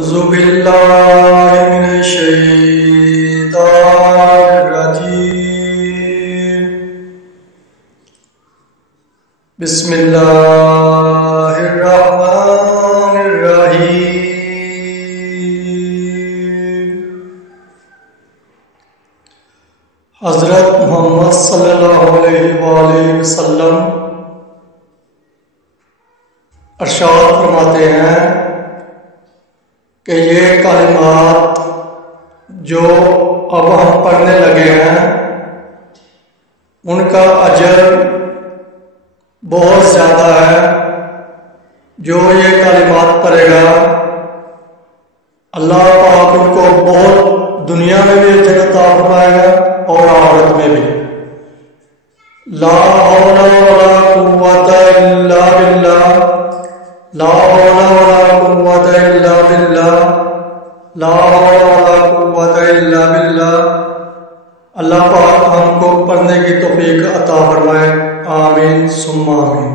اعوذ باللہ من الشیطان الرجیم بسم اللہ الرحمن الرحیم۔ حضرت محمد صلی اللہ علیہ وآلہ وسلم ارشاد فرماتے ہیں کہ یہ کلمات جو اب ہم پڑھنے لگے ہیں ان کا اجر بہت زیادہ ہے۔ جو یہ کلمات پڑھے گا اللہ پاک ان کو بہت دنیا میں بھی اجر عطا فرمائے گا اور آخرت میں بھی۔ لا حول ولا قوت الا باللہ، لا حول ولا قوت الا باللہ، لا حول ولا قوت الا باللہ۔ اللہ پاک ہم کو پڑھنے کی توفیق عطا فرمائے، آمین ثم آمین۔